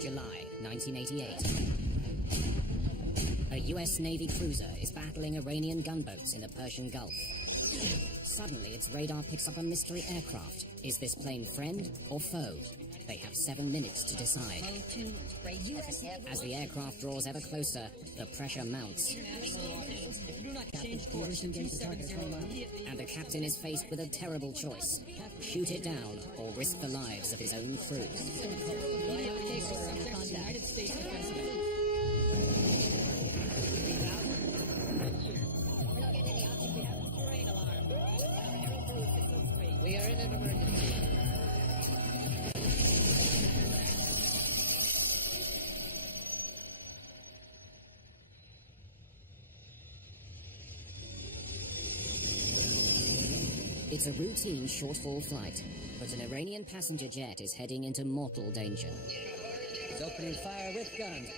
July 1988. A US Navy cruiser is battling Iranian gunboats in the Persian Gulf. Suddenly, its radar picks up a mystery aircraft. Is this plane friend or foe? They have 7 minutes to decide. As the aircraft draws ever closer, the pressure mounts. And the captain is faced with a terrible choice. Shoot it down or risk the lives of his own crew. We are in an emergency. It's a routine short-haul flight, but an Iranian passenger jet is heading into mortal danger. It's opening fire with guns.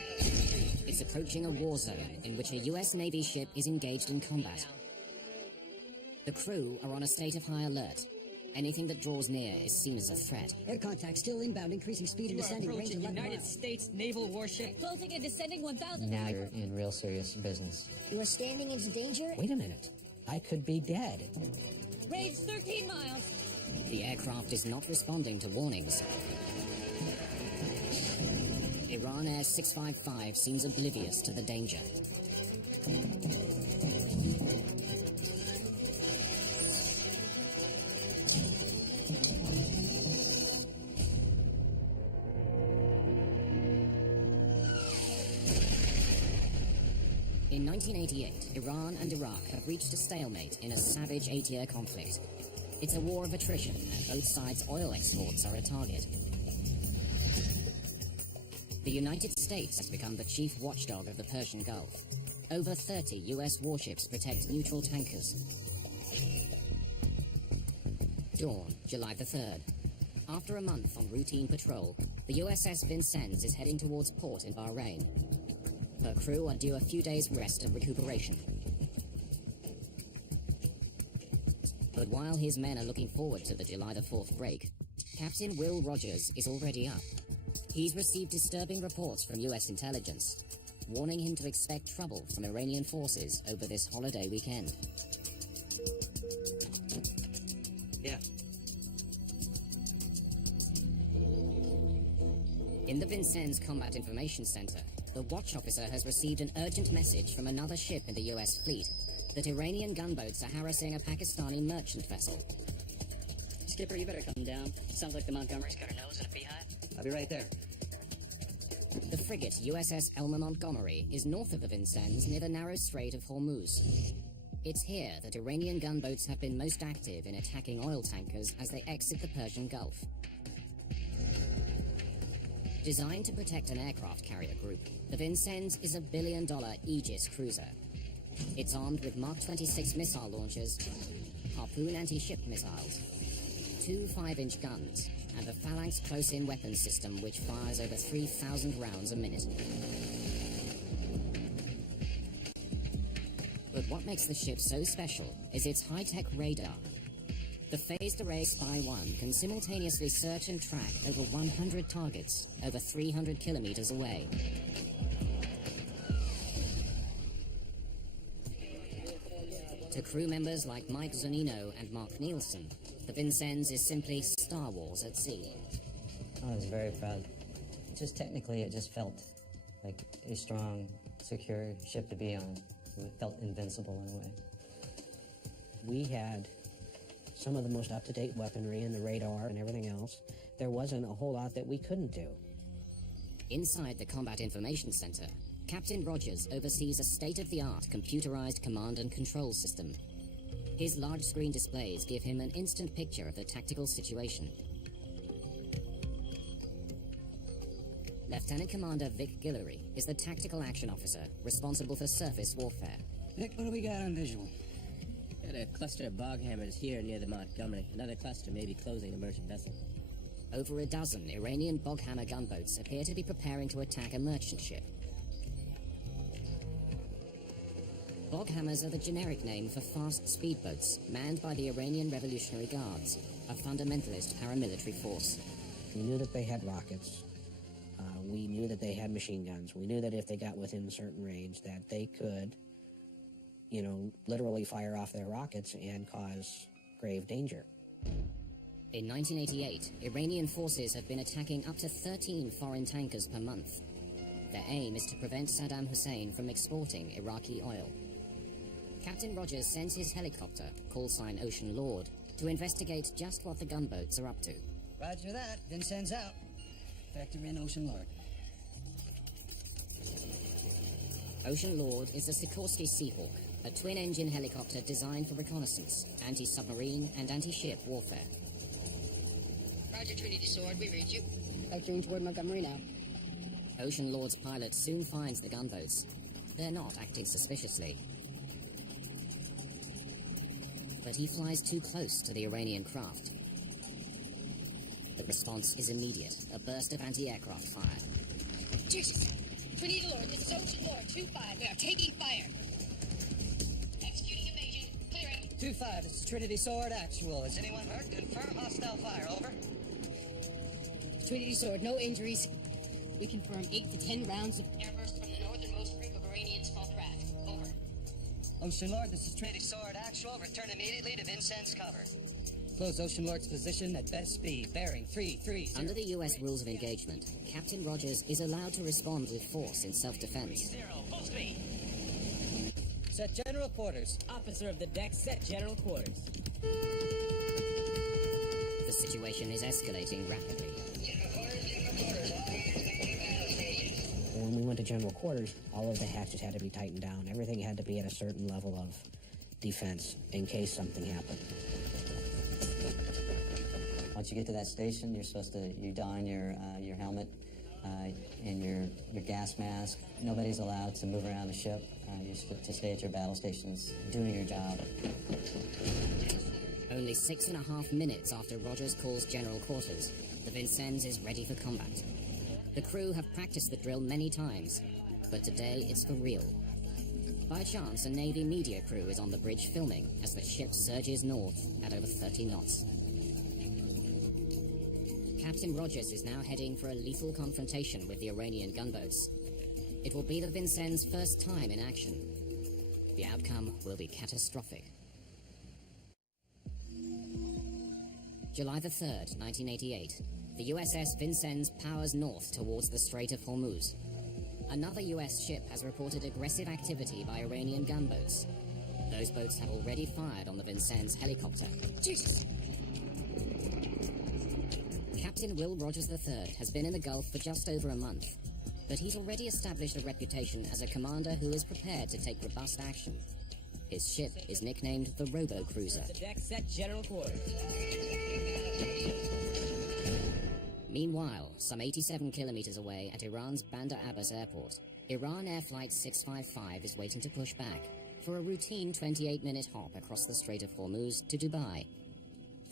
It's approaching a war zone in which a US Navy ship is engaged in combat. The crew are on a state of high alert. Anything that draws near is seen as a threat. Air contact still inbound, increasing speed and descending range 11 United miles. States naval warship. Closing and descending 1,000. Now you're in real serious business. You are standing into danger? Wait a minute. I could be dead. Range 13 miles. The aircraft is not responding to warnings. Iran Air 655 seems oblivious to the danger. In 1988, Iran and Iraq have reached a stalemate in a savage 8-year conflict. It's a war of attrition, and both sides' oil exports are a target. The United States has become the chief watchdog of the Persian Gulf. Over 30 US warships protect neutral tankers. Dawn, July the 3rd. After a month on routine patrol, the USS Vincennes is heading towards port in Bahrain. Her crew are due a few days' rest and recuperation. But while his men are looking forward to the July the 4th break, Captain Will Rogers is already up. He's received disturbing reports from US intelligence, warning him to expect trouble from Iranian forces over this holiday weekend. Yeah. In the Vincennes Combat Information Center, the watch officer has received an urgent message from another ship in the US fleet that Iranian gunboats are harassing a Pakistani merchant vessel. Skipper, you better come down. Sounds like the Montgomery's got her nose in a beehive. I'll be right there. The frigate USS Elmer Montgomery is north of the Vincennes near the narrow Strait of Hormuz. It's here that Iranian gunboats have been most active in attacking oil tankers as they exit the Persian Gulf. Designed to protect an aircraft carrier group, the Vincennes is a billion-dollar Aegis cruiser. It's armed with Mark 26 missile launchers, Harpoon anti-ship missiles, 2 5-inch guns, and the Phalanx close-in weapons system which fires over 3,000 rounds a minute. But what makes the ship so special is its high-tech radar. The phased array Spy 1 can simultaneously search and track over 100 targets over 300 kilometers away. To crew members like Mike Zunino and Mark Nielsen, the Vincennes is simply Star Wars at sea. I was very proud. Just technically, it just felt like a strong, secure ship to be on. It felt invincible in a way. We had some of the most up-to-date weaponry and the radar and everything else. There wasn't a whole lot that we couldn't do. Inside the Combat Information Center, Captain Rogers oversees a state-of-the-art computerized command and control system. His large-screen displays give him an instant picture of the tactical situation. Lieutenant Commander Vic Guillory is the tactical action officer responsible for surface warfare. Vic, what do we got on visual? Got a cluster of bog hammers here near the Montgomery. Another cluster may be closing a merchant vessel. Over a dozen Iranian boghammer gunboats appear to be preparing to attack a merchant ship. Boghammers are the generic name for fast speedboats manned by the Iranian Revolutionary Guards, a fundamentalist paramilitary force. We knew that they had rockets. We knew that they had machine guns. We knew that if they got within a certain range that they could, literally fire off their rockets and cause grave danger. In 1988, Iranian forces have been attacking up to 13 foreign tankers per month. Their aim is to prevent Saddam Hussein from exporting Iraqi oil. Captain Rogers sends his helicopter, call sign Ocean Lord, to investigate just what the gunboats are up to. Roger that. Vincennes out. Factor in Ocean Lord. Ocean Lord is the Sikorsky Seahawk, a twin-engine helicopter designed for reconnaissance, anti-submarine and anti-ship warfare. Roger, Trinity Sword, we read you. Vectoring toward Montgomery now. Ocean Lord's pilot soon finds the gunboats. They're not acting suspiciously. But he flies too close to the Iranian craft. The response is immediate, a burst of anti-aircraft fire. Jesus! Trinity Lord, this is Ocean Lord, 2-5. We are taking fire. Executing invasion. Clearing. 2-5, this is Trinity Sword Actual. Is anyone hurt? Confirm hostile fire, over. Trinity Sword, no injuries. We confirm 8 to 10 rounds of airburst from the northernmost group of Iranian small craft. Over. Ocean Lord, this is Trinity Sword Actual. Return immediately to Vincennes cover. Close Ocean Lord's position at best speed, bearing 330. Under the U.S. rules of engagement, Captain Rogers is allowed to respond with force in self-defense. 0, full speed. Set general quarters. Officer of the deck, set general quarters. The situation is escalating rapidly. When we went to general quarters, all of the hatches had to be tightened down. Everything had to be at a certain level of defense in case something happened. Once you get to that station, you're supposed to don your helmet and your gas mask. Nobody's allowed to move around the ship. You're supposed to stay at your battle stations doing your job. Only 6.5 minutes after Rogers calls general quarters, the Vincennes is ready for combat. The crew have practiced the drill many times, but today it's for real. By chance, a Navy media crew is on the bridge filming as the ship surges north at over 30 knots. Captain Rogers is now heading for a lethal confrontation with the Iranian gunboats. It will be the Vincennes' first time in action. The outcome will be catastrophic. July the 3rd, 1988. The USS Vincennes powers north towards the Strait of Hormuz. Another US ship has reported aggressive activity by Iranian gunboats. Those boats have already fired on the Vincennes helicopter. Jesus! Captain Will Rogers III has been in the Gulf for just over a month, but he's already established a reputation as a commander who is prepared to take robust action. His ship is nicknamed the Robo-Cruiser. The deck, set general quarters. Meanwhile, some 87 kilometers away at Iran's Bandar Abbas airport, Iran Air Flight 655 is waiting to push back for a routine 28-minute hop across the Strait of Hormuz to Dubai.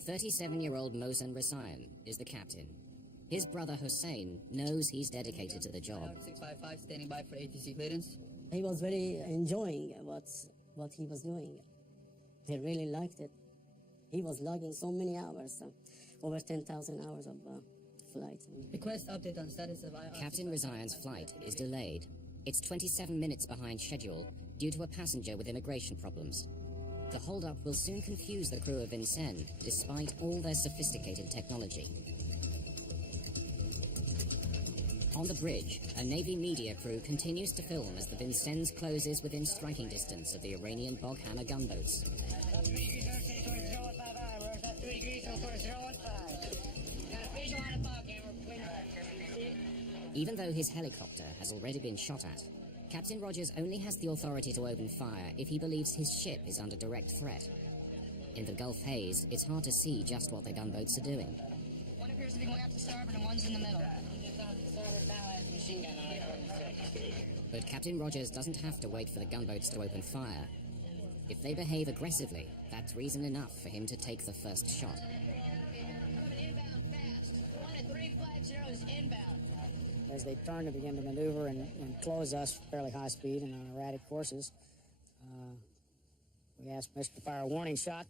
37-year-old Mohsen Rasayan is the captain. His brother Hussein knows he's dedicated to the job. 655 standing by for ATC clearance. He was very enjoying what he was doing. He really liked it. He was logging so many hours, over 10,000 hours of flight. Request update on status of Captain Rasayan's flight is delayed. It's 27 minutes behind schedule due to a passenger with immigration problems. The holdup will soon confuse the crew of Vincennes, despite all their sophisticated technology. On the bridge, a Navy media crew continues to film as the Vincennes closes within striking distance of the Iranian Boghammer gunboats. Even though his helicopter has already been shot at, Captain Rogers only has the authority to open fire if he believes his ship is under direct threat. In the Gulf haze, it's hard to see just what the gunboats are doing. One appears to be going up to starboard and one's in the middle. But Captain Rogers doesn't have to wait for the gunboats to open fire. If they behave aggressively, that's reason enough for him to take the first shot. Inbound fast. 1 at 350 is inbound. As they turn to begin to maneuver and close us fairly high speed and on erratic courses, we asked Mr. to fire a warning shot.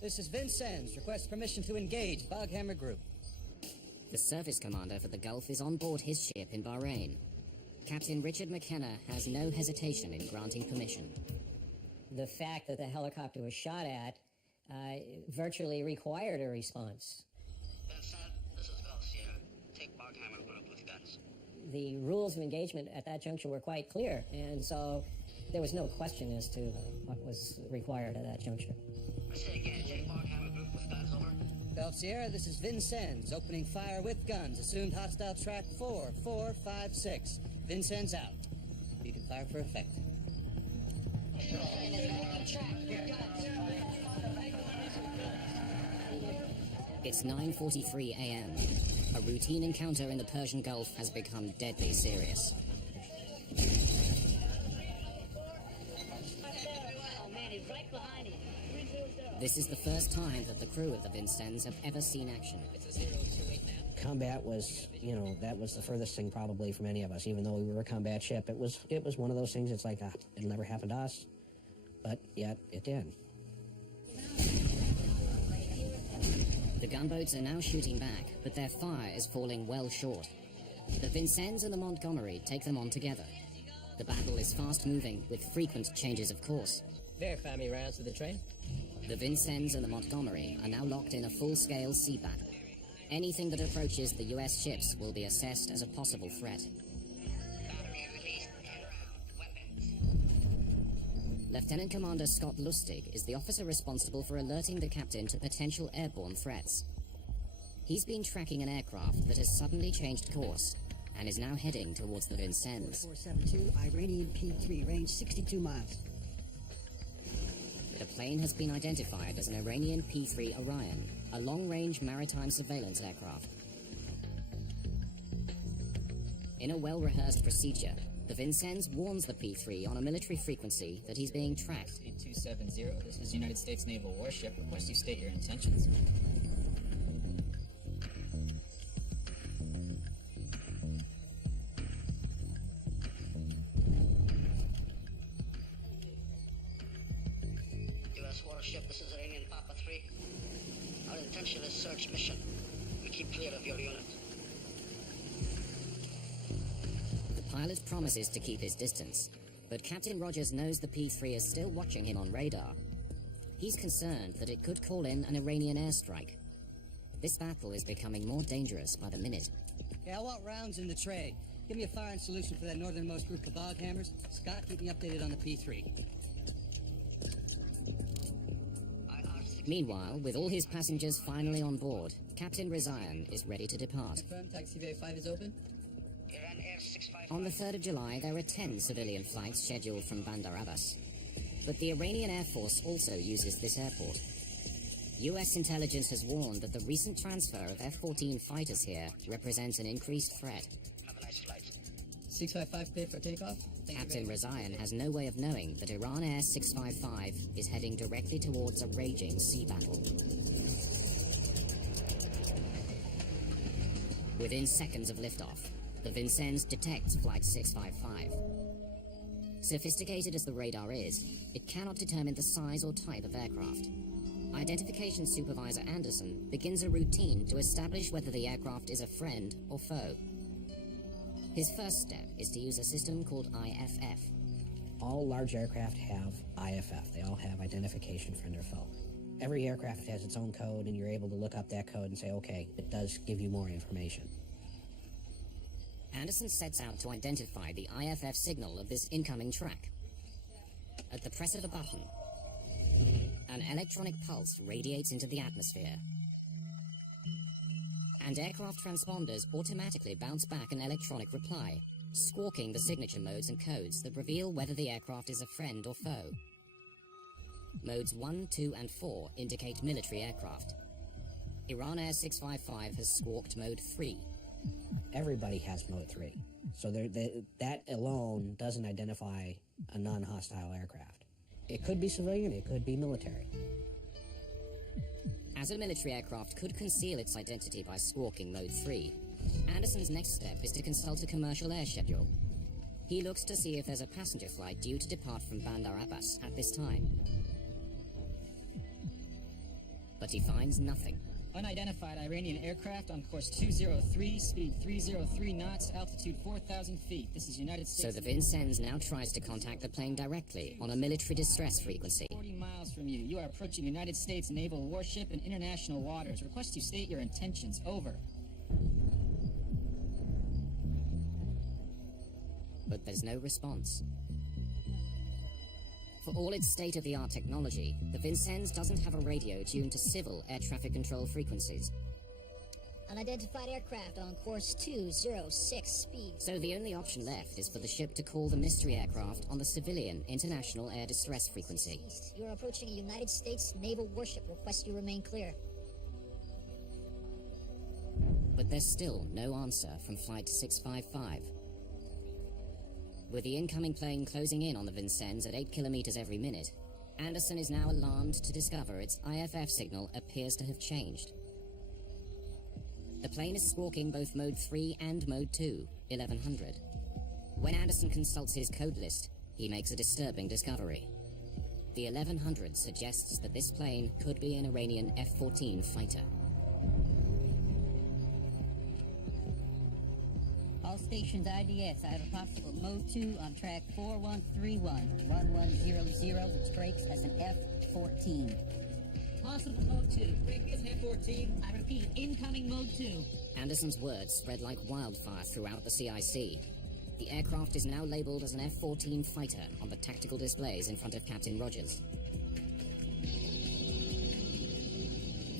This is Vincennes. Request permission to engage Boghammer Group. The service commander for the Gulf is on board his ship in Bahrain. Captain Richard McKenna has no hesitation in granting permission. The fact that the helicopter was shot at virtually required a response. Vincent, this is Gulf Sierra. Take Barkhammer group with guns. The rules of engagement at that juncture were quite clear, and so there was no question as to what was required at that juncture. I say again, take Barkhammer group with guns, over. Gulf Sierra, this is Vincennes, opening fire with guns. Assumed hostile track 4-4-5-6. Vincennes out. You can fire for effect. It's 9:43 a.m. A routine encounter in the Persian Gulf has become deadly serious. This is the first time that the crew of the Vincennes have ever seen action. Combat was, that was the furthest thing probably from any of us. Even though we were a combat ship, it was one of those things. It's like it'll never happen to us, but yet it did. The gunboats are now shooting back, but their fire is falling well short. The Vincennes and the Montgomery take them on together. The battle is fast-moving, with frequent changes of course. Verify me rounds to the train. The Vincennes and the Montgomery are now locked in a full-scale sea battle. Anything that approaches the U.S. ships will be assessed as a possible threat. Battery released 10 round. Weapons. Lieutenant Commander Scott Lustig is the officer responsible for alerting the captain to potential airborne threats. He's been tracking an aircraft that has suddenly changed course and is now heading towards the Vincennes. 472, Iranian P3, range 62 miles. The plane has been identified as an Iranian P3 Orion, a long-range maritime surveillance aircraft. In a well-rehearsed procedure, the Vincennes warns the P3 on a military frequency that he's being tracked. 270, this is United States Naval Warship. Request you state your intentions. U.S. warship, this is Iranian Papa 3. Our intention is search mission. We keep clear of your unit. The pilot promises to keep his distance, but Captain Rogers knows the P3 is still watching him on radar. He's concerned that it could call in an Iranian airstrike. This battle is becoming more dangerous by the minute. Yeah, I want rounds in the tray. Give me a firing solution for that northernmost group of bog hammers. Scott, keep me updated on the P3. Meanwhile, with all his passengers finally on board, Captain Rizayan is ready to depart. Confirm taxi bay 5 is open. Iran Air 655. On the 3rd of July, there are 10 civilian flights scheduled from Bandar Abbas. But the Iranian Air Force also uses this airport. US intelligence has warned that the recent transfer of F-14 fighters here represents an increased threat. Have a nice flight. 655 clear for takeoff. Captain Rizayan has no way of knowing that Iran Air 655 is heading directly towards a raging sea battle. Within seconds of liftoff, the Vincennes detects Flight 655. Sophisticated as the radar is, it cannot determine the size or type of aircraft. Identification Supervisor Anderson begins a routine to establish whether the aircraft is a friend or foe. His first step is to use a system called IFF. All large aircraft have IFF. They all have identification friend or foe. Every aircraft has its own code, and you're able to look up that code and say, okay, it does give you more information. Anderson sets out to identify the IFF signal of this incoming track. At the press of a button, an electronic pulse radiates into the atmosphere, and aircraft transponders automatically bounce back an electronic reply, squawking the signature modes and codes that reveal whether the aircraft is a friend or foe. Modes 1, 2, and 4 indicate military aircraft. Iran Air 655 has squawked mode 3. Everybody has mode 3, so that alone doesn't identify a non-hostile aircraft. It could be civilian, it could be military. As a military aircraft could conceal its identity by squawking mode 3, Anderson's next step is to consult a commercial air schedule. He looks to see if there's a passenger flight due to depart from Bandar Abbas at this time. But he finds nothing. Unidentified Iranian aircraft on course 203, speed 303 knots, altitude 4,000 feet. This is United States. So the Vincennes now tries to contact the plane directly on a military distress frequency. 40 miles from you. You are approaching United States naval warship in international waters. Request you state your intentions. Over. But there's no response. For all its state-of-the-art technology, the Vincennes doesn't have a radio tuned to civil air traffic control frequencies. Unidentified aircraft on course 206, speed. So the only option left is for the ship to call the mystery aircraft on the civilian international air distress frequency. You are approaching a United States naval warship. Request you remain clear. But there's still no answer from Flight 655. With the incoming plane closing in on the Vincennes at 8 kilometers every minute, Anderson is now alarmed to discover its IFF signal appears to have changed. The plane is squawking both Mode 3 and Mode 2, 1100. When Anderson consults his code list, he makes a disturbing discovery. The 1100 suggests that this plane could be an Iranian F-14 fighter. All stations IDS, I have a possible Mode 2 on track 4131. 1100, which breaks as an F-14. Possible Mode 2, break as an F-14. I repeat, incoming Mode 2. Anderson's words spread like wildfire throughout the CIC. The aircraft is now labeled as an F-14 fighter on the tactical displays in front of Captain Rogers.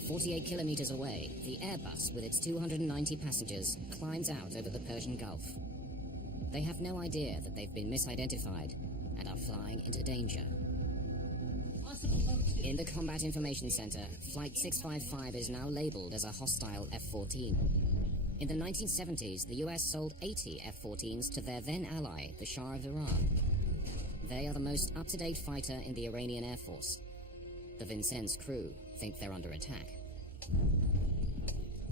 48 kilometers away, the Airbus with its 290 passengers climbs out over the Persian Gulf. They have no idea that they've been misidentified and are flying into danger. In the Combat Information Center, Flight 655 is now labeled as a hostile F-14. In the 1970s, the US sold 80 F-14s to their then ally, the Shah of Iran. They are the most up-to-date fighter in the Iranian Air Force. The Vincennes crew think they're under attack.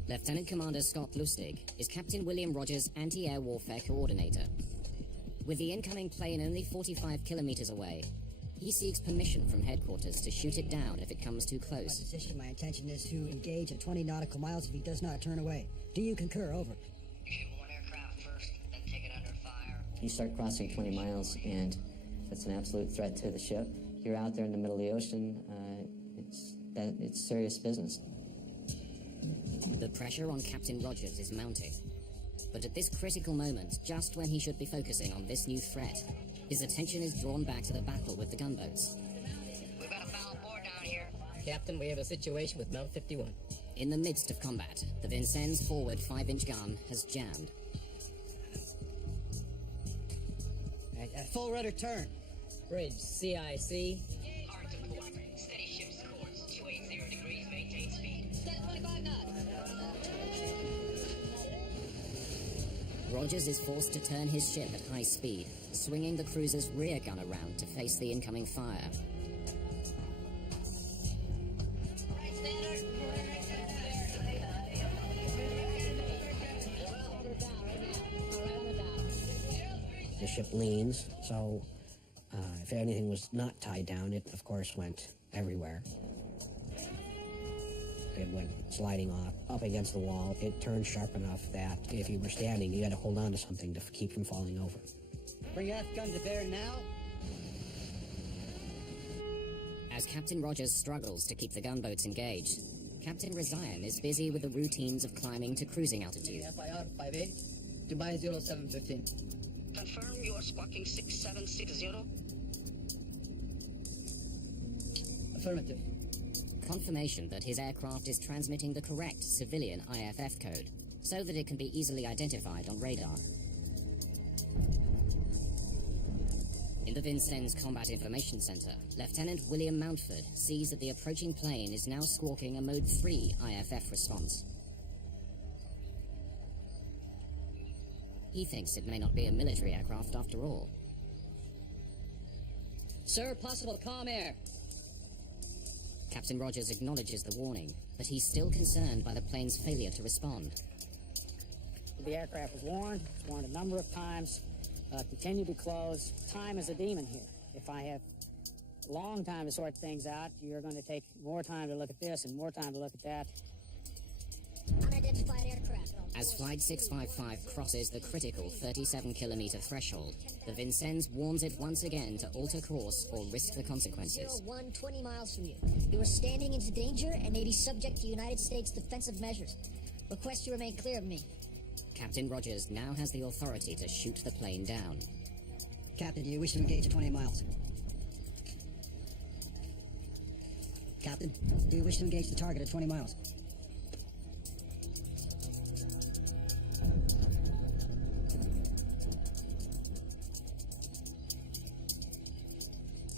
Lieutenant Commander Scott Lustig is Captain William Rogers' anti-air warfare coordinator. With the incoming plane only 45 kilometers away, he seeks permission from headquarters to shoot it down if it comes too close. My intention is to engage at 20 nautical miles if he does not turn away. Do you concur? Over. Shoot one aircraft first, then take it under fire. You start crossing 20 miles, and that's an absolute threat to the ship. You're out there in the middle of the ocean. It's serious business. The pressure on Captain Rogers is mounting. But at this critical moment, just when he should be focusing on this new threat, his attention is drawn back to the battle with the gunboats. We've got a foul board down here. Captain, we have a situation with Mount 51. In the midst of combat, the Vincennes' forward 5-inch gun has jammed. Full rudder turn. Bridge, CIC. Hard to port. Steady ship's course. 280 degrees, maintain speed. Set 25 knots. Rogers is forced to turn his ship at high speed, swinging the cruiser's rear gun around to face the incoming fire. The ship leans, so if anything was not tied down, it of course went everywhere. It went sliding off, up against the wall. It turned sharp enough that if you were standing, you had to hold on to something to keep from falling over. Bring that gun to bear now. As Captain Rogers struggles to keep the gunboats engaged, Captain Rezayan is busy with the routines of climbing to cruising altitude. FIR 58, Dubai 0715. Confirm you are squawking 6760. Affirmative. Confirmation that his aircraft is transmitting the correct civilian IFF code, so that it can be easily identified on radar. In the Vincennes Combat Information Center, Lieutenant William Mountford sees that the approaching plane is now squawking a Mode 3 IFF response. He thinks it may not be a military aircraft after all. Sir, possible calm air. Captain Rogers acknowledges the warning, but he's still concerned by the plane's failure to respond. The aircraft was warned. It's warned a number of times. Continue to close. Time is a demon here. If I have a long time to sort things out, you're going to take more time to look at this and more time to look at that. As Flight 655 crosses the critical 37-kilometer threshold, the Vincennes warns it once again to alter course or risk the consequences. 01, 20 miles from you. You are standing into danger and may be subject to United States defensive measures. Request you remain clear of me. Captain Rogers now has the authority to shoot the plane down. Captain, do you wish to engage at 20 miles? Captain, do you wish to engage the target at 20 miles?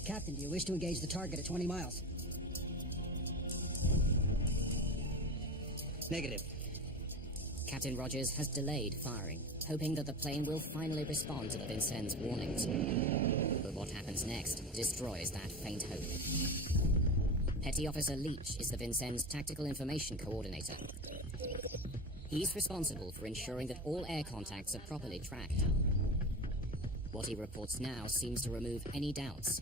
Captain, do you wish to engage the target at 20 miles? Negative. Captain Rogers has delayed firing, hoping that the plane will finally respond to the Vincennes' warnings. But what happens next destroys that faint hope. Petty Officer Leach is the Vincennes' tactical information coordinator. He's responsible for ensuring that all air contacts are properly tracked. What he reports now seems to remove any doubts.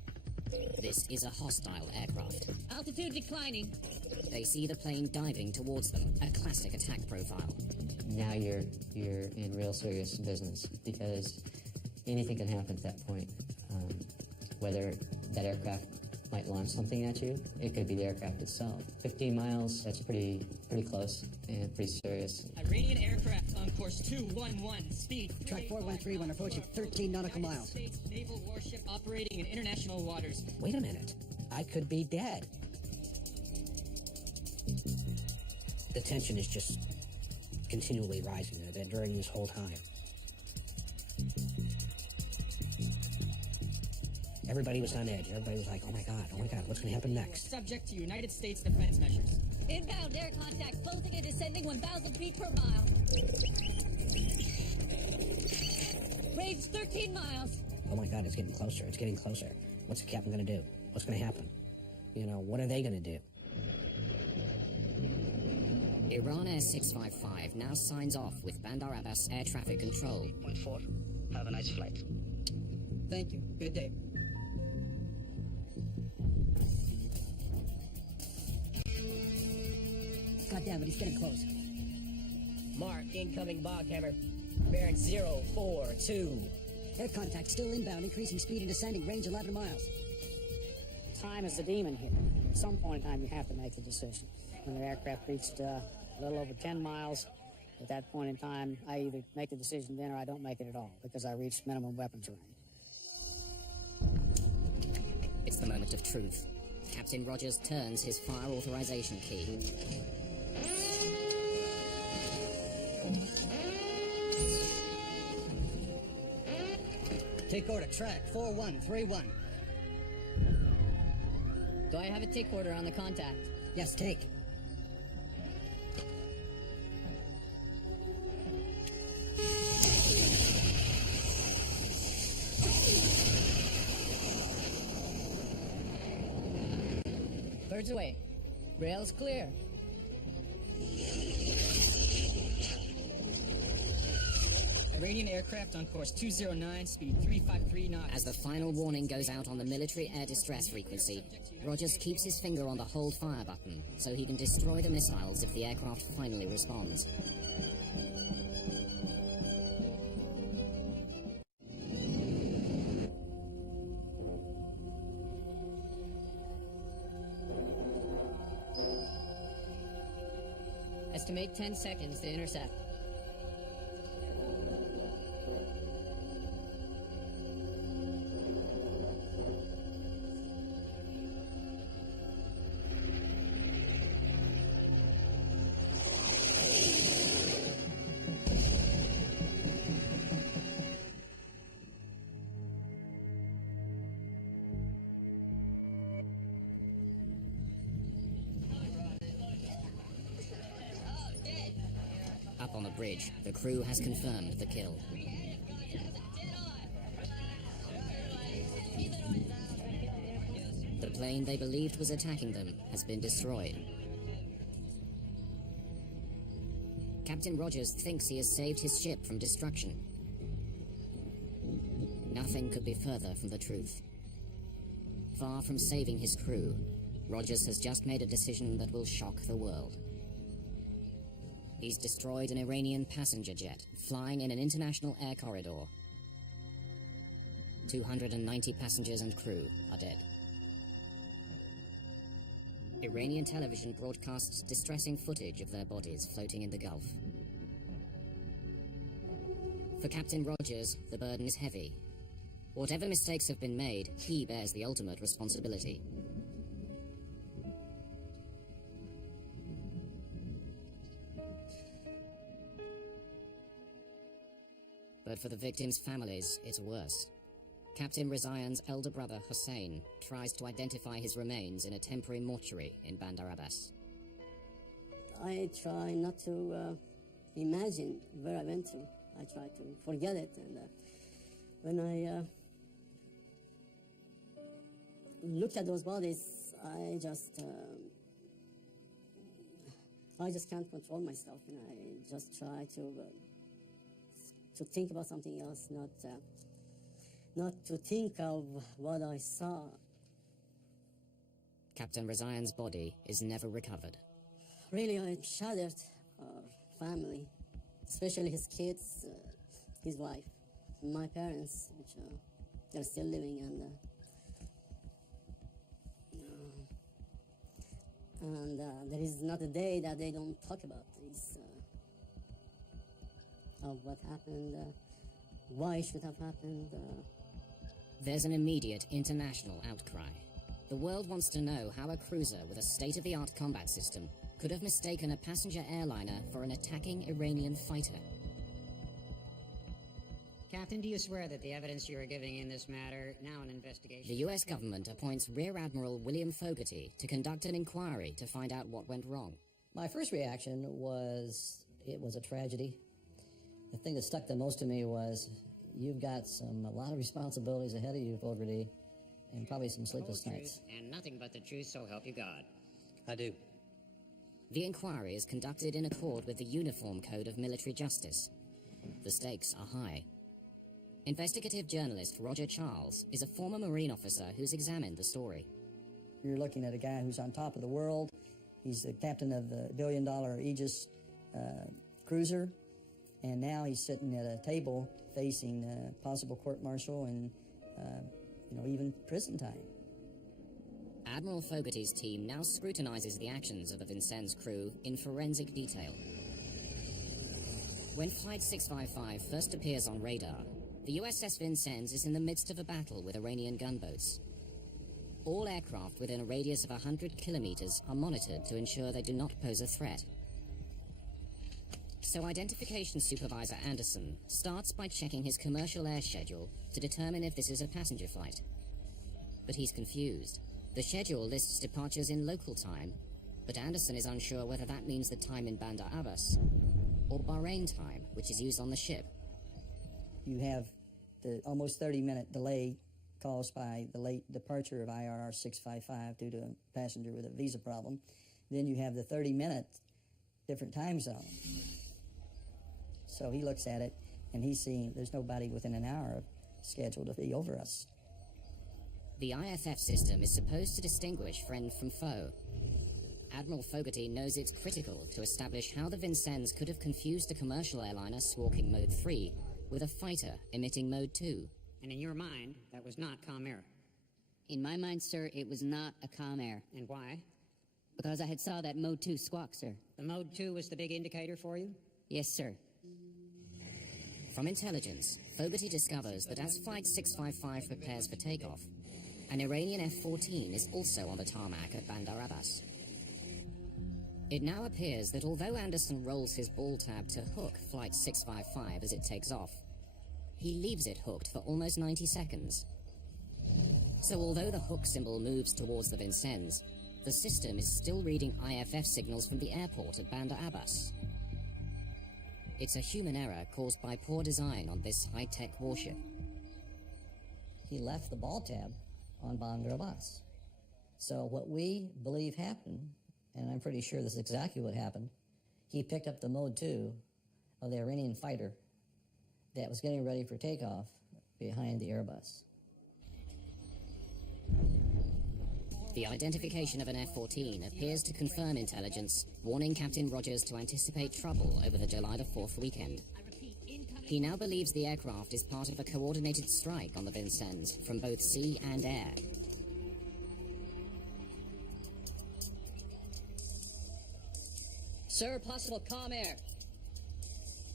This is a hostile aircraft. Altitude declining. They see the plane diving towards them, a classic attack profile. Now you're in real serious business, because anything can happen at that point. Whether that aircraft might launch something at you, it could be the aircraft itself. 15 miles, that's pretty close and pretty serious. Iranian aircraft on course 211, speed. Track 4131, approaching 13 nautical miles. United States naval warship operating in international waters. Wait a minute. I could be dead. The tension is just continually rising during this whole time. Everybody was on edge. Everybody was like, oh my God, what's going to happen next? Subject to United States defense measures. Inbound air contact, closing and descending 1,000 feet per mile. Range 13 miles. Oh my God, it's getting closer. It's getting closer. What's the captain going to do? What's going to happen? You know, what are they going to do? Iran Air 655 now signs off with Bandar Abbas Air Traffic Control. 8.4. Have a nice flight. Thank you. Good day. God damn it, he's getting close. Mark, incoming bog hammer. Bearing 042. Air contact still inbound, increasing speed and descending, range 11 miles. Time is the demon here. At some point in time, you have to make a decision. When the aircraft reached a little over 10 miles, at that point in time, I either make the decision then or I don't make it at all, because I reached minimum weapons range. It's the moment of truth. Captain Rogers turns his fire authorization key. Take order, track 4131. Do I have a take order on the contact? Yes, take. Birds away. Rails clear. Iranian aircraft on course 209, speed 353 knots. As the final warning goes out on the military air distress frequency, Rogers keeps his finger on the hold fire button so he can destroy the missiles if the aircraft finally responds. Estimate 10 seconds to intercept. Up on the bridge, the crew has confirmed the kill. The plane they believed was attacking them has been destroyed. Captain Rogers thinks he has saved his ship from destruction. Nothing could be further from the truth. Far from saving his crew, Rogers has just made a decision that will shock the world. He's destroyed an Iranian passenger jet flying in an international air corridor. 290 passengers and crew are dead. Iranian television broadcasts distressing footage of their bodies floating in the Gulf. For Captain Rogers, the burden is heavy. Whatever mistakes have been made, he bears the ultimate responsibility. But for the victims' families, it's worse. Captain Rizayan's elder brother, Hussein, tries to identify his remains in a temporary mortuary in Bandar Abbas. I try not to imagine where I went to. I try to forget it, and when I look at those bodies, I just can't control myself, and I just try to think about something else, not to think of what I saw. Captain Rizayan's body is never recovered. Really, I'm shattered. Our family, especially his kids, his wife, my parents, which they're still living, and there is not a day that they don't talk about this, of what happened, why it should have happened. There's an immediate international outcry. The world wants to know how a cruiser with a state-of-the-art combat system could have mistaken a passenger airliner for an attacking Iranian fighter. Captain, do you swear that the evidence you are giving in this matter, now an investigation... The US government appoints Rear Admiral William Fogarty to conduct an inquiry to find out what went wrong. My first reaction was it was a tragedy. The thing that stuck the most to me was you've got a lot of responsibilities ahead of you, Fogarty, and probably some sleepless nights. And nothing but the truth, so help you God. I do. The inquiry is conducted in accord with the Uniform Code of Military Justice. The stakes are high. Investigative journalist Roger Charles is a former Marine officer who's examined the story. You're looking at a guy who's on top of the world. He's the captain of the billion-dollar Aegis cruiser, and now he's sitting at a table facing possible court-martial and, even prison time. Admiral Fogarty's team now scrutinizes the actions of the Vincennes crew in forensic detail. When Flight 655 first appears on radar, the USS Vincennes is in the midst of a battle with Iranian gunboats. All aircraft within a radius of 100 kilometers are monitored to ensure they do not pose a threat. So Identification Supervisor Anderson starts by checking his commercial air schedule to determine if this is a passenger flight. But he's confused. The schedule lists departures in local time, but Anderson is unsure whether that means the time in Bandar Abbas or Bahrain time, which is used on the ship. You have the almost 30-minute delay caused by the late departure of IRR 655 due to a passenger with a visa problem. Then you have the 30-minute different time zone. So he looks at it, and he's seeing there's nobody within an hour scheduled to be over us. The IFF system is supposed to distinguish friend from foe. Admiral Fogarty knows it's critical to establish how the Vincennes could have confused a commercial airliner squawking Mode 3 with a fighter emitting Mode 2. And in your mind, that was not calm air. In my mind, sir, it was not a calm air. And why? Because I had saw that Mode 2 squawk, sir. The Mode 2 was the big indicator for you? Yes, sir. From intelligence, Fogarty discovers that as Flight 655 prepares for takeoff, an Iranian F-14 is also on the tarmac at Bandar Abbas. It now appears that although Anderson rolls his ball tab to hook Flight 655 as it takes off, he leaves it hooked for almost 90 seconds. So although the hook symbol moves towards the Vincennes, the system is still reading IFF signals from the airport at Bandar Abbas. It's a human error caused by poor design on this high-tech warship. He left the ball tab on Bandar Abbas. So what we believe happened, and I'm pretty sure this is exactly what happened, he picked up the Mode 2 of the Iranian fighter that was getting ready for takeoff behind the Airbus. The identification of an F-14 appears to confirm intelligence, warning Captain Rogers to anticipate trouble over the July the 4th weekend. He now believes the aircraft is part of a coordinated strike on the Vincennes from both sea and air. Sir, possible calm air.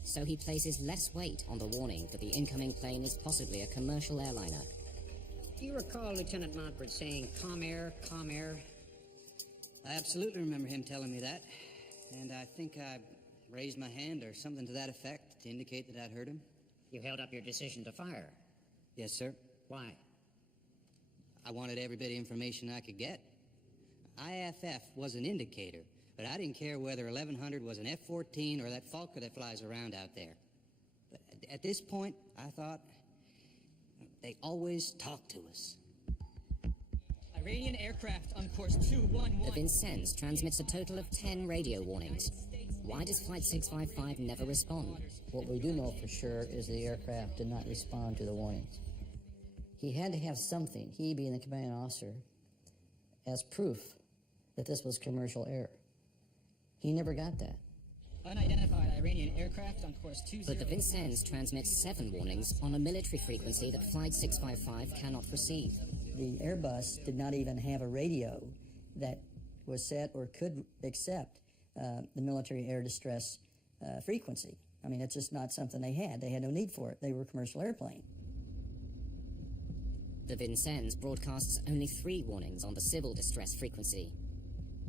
So he places less weight on the warning that the incoming plane is possibly a commercial airliner. Do you recall Lieutenant Montfort saying, calm air, calm air? I absolutely remember him telling me that. And I think I raised my hand or something to that effect to indicate that I'd heard him. You held up your decision to fire. Yes, sir. Why? I wanted every bit of information I could get. IFF was an indicator, but I didn't care whether 1100 was an F-14 or that Falker that flies around out there. But at this point, I thought, they always talk to us. Iranian aircraft on course 211. The Vincennes transmits a total of 10 radio warnings. Why does Flight 655 never respond? What we do know for sure is the aircraft did not respond to the warnings. He had to have something, he being the commanding officer, as proof that this was commercial air. He never got that. Unidentified Iranian aircraft on course 20. But the Vincennes transmits 7 warnings on a military frequency that Flight 655 cannot receive. The Airbus did not even have a radio that was set or could accept the military air distress frequency. I mean, it's just not something they had. They had no need for it. They were a commercial airplane. The Vincennes broadcasts only 3 warnings on the civil distress frequency.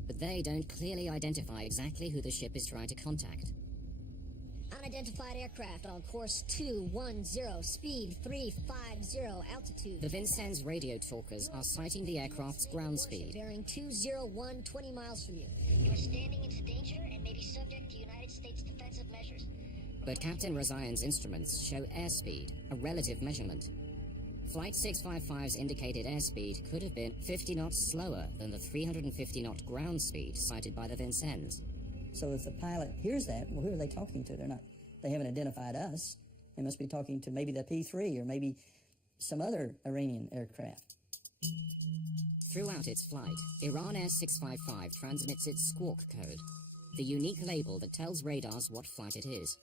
But they don't clearly identify exactly who the ship is trying to contact. Unidentified aircraft on course 210, speed 350, altitude. The Vincennes radio talkers are citing the aircraft's ground speed. Bearing 201, 20 miles from you. You are standing into danger and may be subject to United States defensive measures. But Captain Razayan's instruments show airspeed, a relative measurement. Flight 655's indicated airspeed could have been 50 knots slower than the 350-knot ground speed cited by the Vincennes. So if the pilot hears that, well, who are they talking to? They haven't identified us. They must be talking to maybe the P-3 or maybe some other Iranian aircraft. Throughout its flight, Iran Air 655 transmits its squawk code, the unique label that tells radars what flight it is.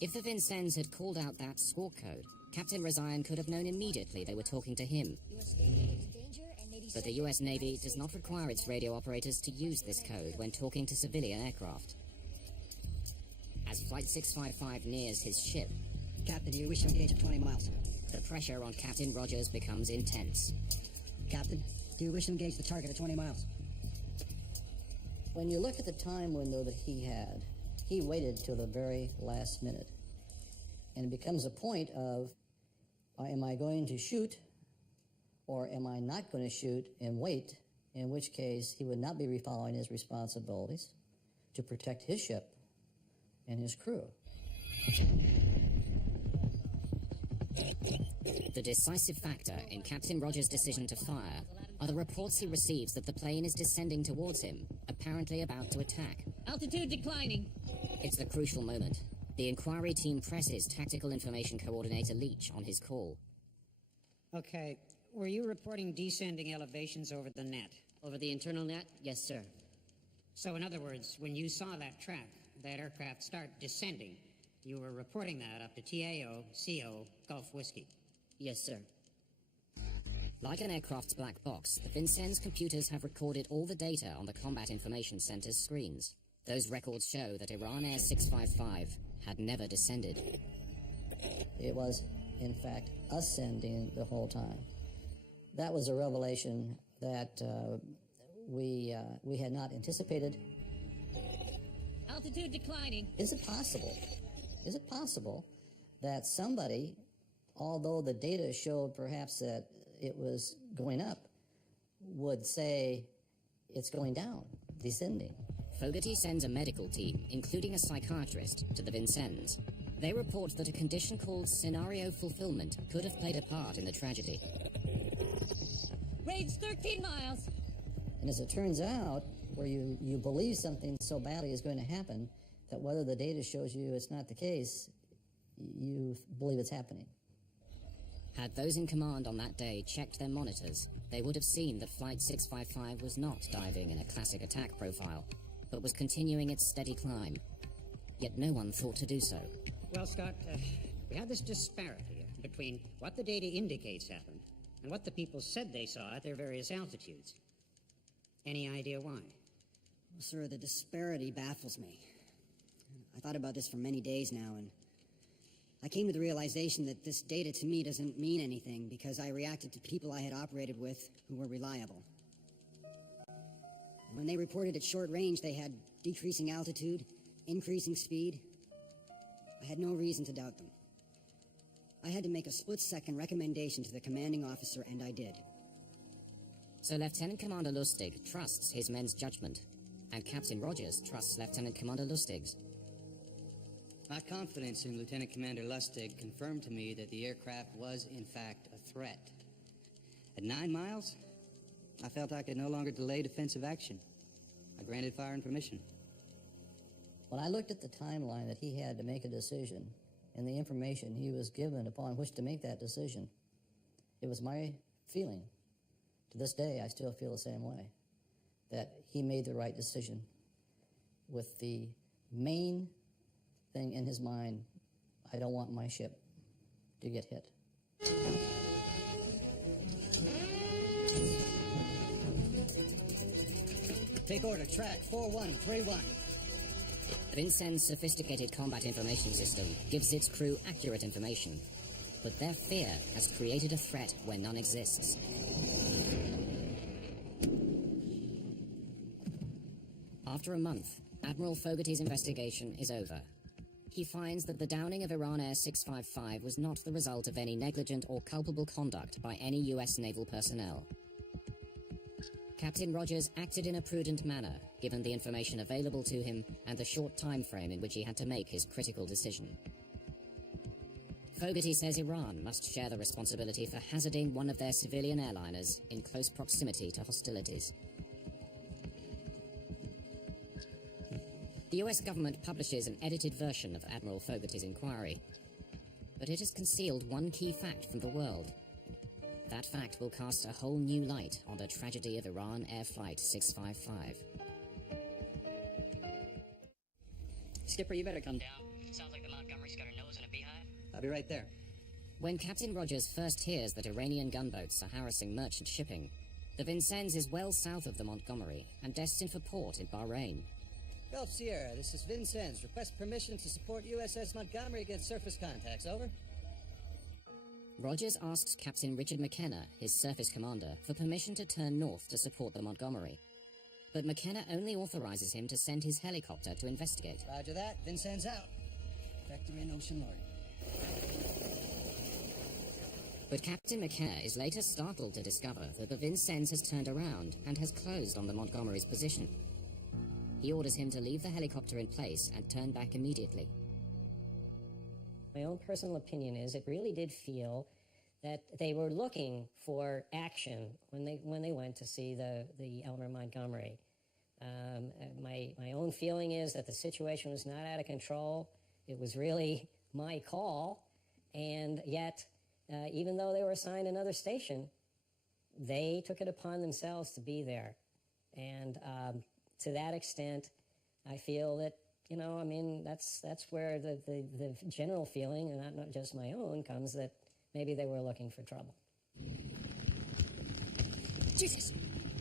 If the Vincennes had called out that squawk code, Captain Razayan could have known immediately they were talking to him. But the US Navy does not require its radio operators to use this code when talking to civilian aircraft. As Flight 655 nears his ship, Captain, do you wish to engage at 20 miles? The pressure on Captain Rogers becomes intense. Captain, do you wish to engage the target at 20 miles? When you look at the time window that he had, he waited till the very last minute. And it becomes a point of, am I going to shoot or am I not going to shoot and wait, in which case he would not be following his responsibilities to protect his ship and his crew. The decisive factor in Captain Rogers' decision to fire are the reports he receives that the plane is descending towards him, apparently about to attack. Altitude declining. It's the crucial moment. The inquiry team presses Tactical Information Coordinator Leach on his call. Okay, were you reporting descending elevations over the net? Over the internal net? Yes, sir. So in other words, when you saw that aircraft start descending, you were reporting that up to TAO, CO, Gulf Whiskey? Yes, sir. Like an aircraft's black box, the Vincennes computers have recorded all the data on the Combat Information Center's screens. Those records show that Iran Air 655 had never descended. It was, in fact, ascending the whole time. That was a revelation that we had not anticipated. Altitude declining. Is it possible that somebody, although the data showed perhaps that it was going up, would say it's going down, descending? Fogarty sends a medical team, including a psychiatrist, to the Vincennes. They report that a condition called scenario fulfillment could have played a part in the tragedy. Range 13 miles. And as it turns out, where you believe something so badly is going to happen, that whether the data shows you it's not the case, you believe it's happening. Had those in command on that day checked their monitors, they would have seen that Flight 655 was not diving in a classic attack profile, but was continuing its steady climb. Yet no one thought to do so. Well, Scott, we have this disparity between what the data indicates happened and what the people said they saw at their various altitudes. Any idea why? Well, sir, the disparity baffles me. I thought about this for many days now, and I came to the realization that this data to me doesn't mean anything because I reacted to people I had operated with who were reliable. When they reported at short range, they had decreasing altitude, increasing speed. I had no reason to doubt them. I had to make a split-second recommendation to the commanding officer, and I did. So Lieutenant Commander Lustig trusts his men's judgment, and Captain Rogers trusts Lieutenant Commander Lustig's. My confidence in Lieutenant Commander Lustig confirmed to me that the aircraft was, in fact, a threat. At 9 miles, I felt I could no longer delay defensive action. I granted firing permission. When I looked at the timeline that he had to make a decision and the information he was given upon which to make that decision, it was my feeling, to this day I still feel the same way, that he made the right decision with the main thing in his mind: I don't want my ship to get hit. Take order, track 4131. Vincennes' sophisticated combat information system gives its crew accurate information, but their fear has created a threat where none exists. After a month, Admiral Fogarty's investigation is over. He finds that the downing of Iran Air 655 was not the result of any negligent or culpable conduct by any U.S. naval personnel. Captain Rogers acted in a prudent manner, given the information available to him and the short time frame in which he had to make his critical decision. Fogarty says Iran must share the responsibility for hazarding one of their civilian airliners in close proximity to hostilities. The US government publishes an edited version of Admiral Fogarty's inquiry, but it has concealed one key fact from the world. That fact will cast a whole new light on the tragedy of Iran Air Flight 655. Skipper, you better come down. Sounds like the Montgomery's got her nose in a beehive. I'll be right there. When Captain Rogers first hears that Iranian gunboats are harassing merchant shipping, the Vincennes is well south of the Montgomery and destined for port in Bahrain. Gulf Sierra, this is Vincennes. Request permission to support USS Montgomery against surface contacts. Over. Rogers asks Captain Richard McKenna, his surface commander, for permission to turn north to support the Montgomery. But McKenna only authorizes him to send his helicopter to investigate. Roger that. Vincennes out. Factory in Ocean Lord. But Captain McKenna is later startled to discover that the Vincennes has turned around and has closed on the Montgomery's position. He orders him to leave the helicopter in place and turn back immediately. My own personal opinion is it really did feel that they were looking for action when they went to see the Elmer Montgomery. My own feeling is that the situation was not out of control. It was really my call, and yet, even though they were assigned another station, they took it upon themselves to be there. And to that extent, I feel that, that's where the general feeling, and not just my own, comes that maybe they were looking for trouble. Jesus!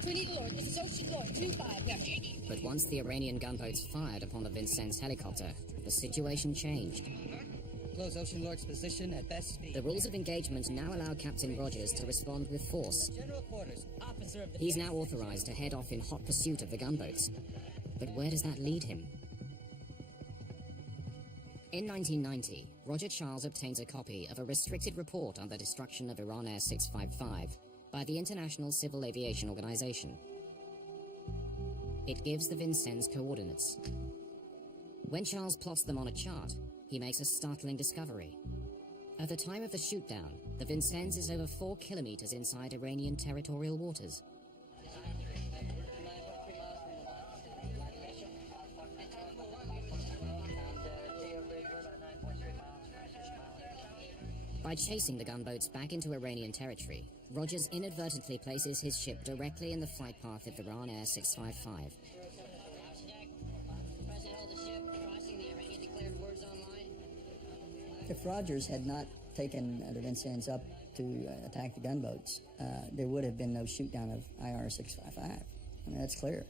Twin Eagle Lord, this is Ocean Lord 25. We are taking. But once the Iranian gunboats fired upon the Vincennes helicopter, the situation changed. Close Ocean Lord's position at best speed. The rules of engagement now allow Captain Rogers to respond with force. General quarters. Officer of the He's now authorized to head off in hot pursuit of the gunboats. But where does that lead him? In 1990, Roger Charles obtains a copy of a restricted report on the destruction of Iran Air 655 by the International Civil Aviation Organization. It gives the Vincennes coordinates. When Charles plots them on a chart, he makes a startling discovery. At the time of the shootdown, the Vincennes is over 4 kilometers inside Iranian territorial waters. By chasing the gunboats back into Iranian territory, Rogers inadvertently places his ship directly in the flight path of Iran Air 655. If Rogers had not taken the Vincennes up to attack the gunboats, there would have been no shoot down of IR 655. I mean, that's clear.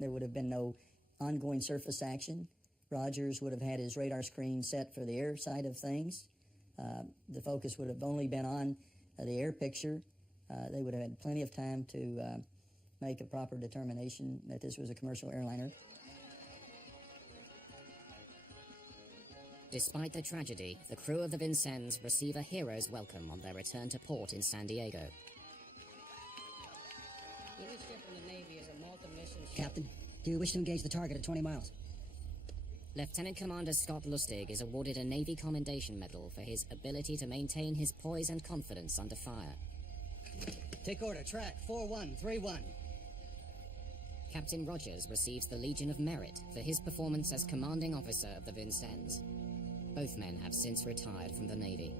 There would have been no ongoing surface action. Rogers would have had his radar screen set for the air side of things. The focus would have only been on the air picture. They would have had plenty of time to make a proper determination that this was a commercial airliner. Despite the tragedy, the crew of the Vincennes receive a hero's welcome on their return to port in San Diego. Captain, do you wish to engage the target at 20 miles? Lieutenant Commander Scott Lustig is awarded a Navy Commendation Medal for his ability to maintain his poise and confidence under fire. Take order, track 4131. Captain Rogers receives the Legion of Merit for his performance as commanding officer of the Vincennes. Both men have since retired from the Navy.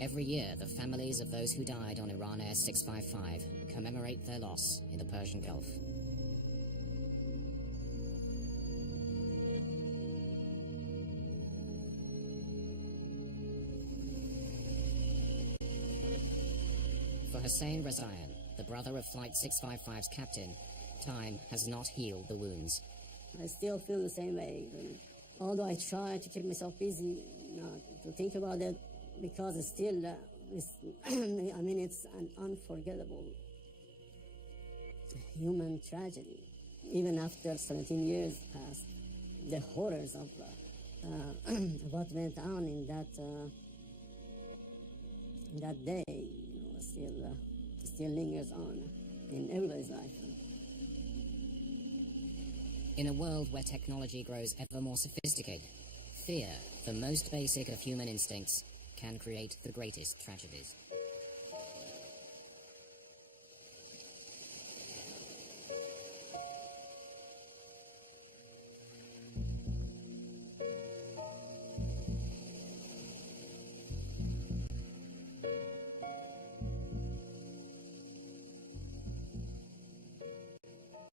Every year, the families of those who died on Iran Air 655 commemorate their loss in the Persian Gulf. For Hussein Razayan, the brother of Flight 655's captain, time has not healed the wounds. I still feel the same way. Although I try to keep myself busy, not to think about it, because it's still, I mean, it's an unforgettable human tragedy. Even after 17 years passed, the horrors of what went on in that day, still lingers on in everybody's life. In a world where technology grows ever more sophisticated, fear, the most basic of human instincts, can create the greatest tragedies.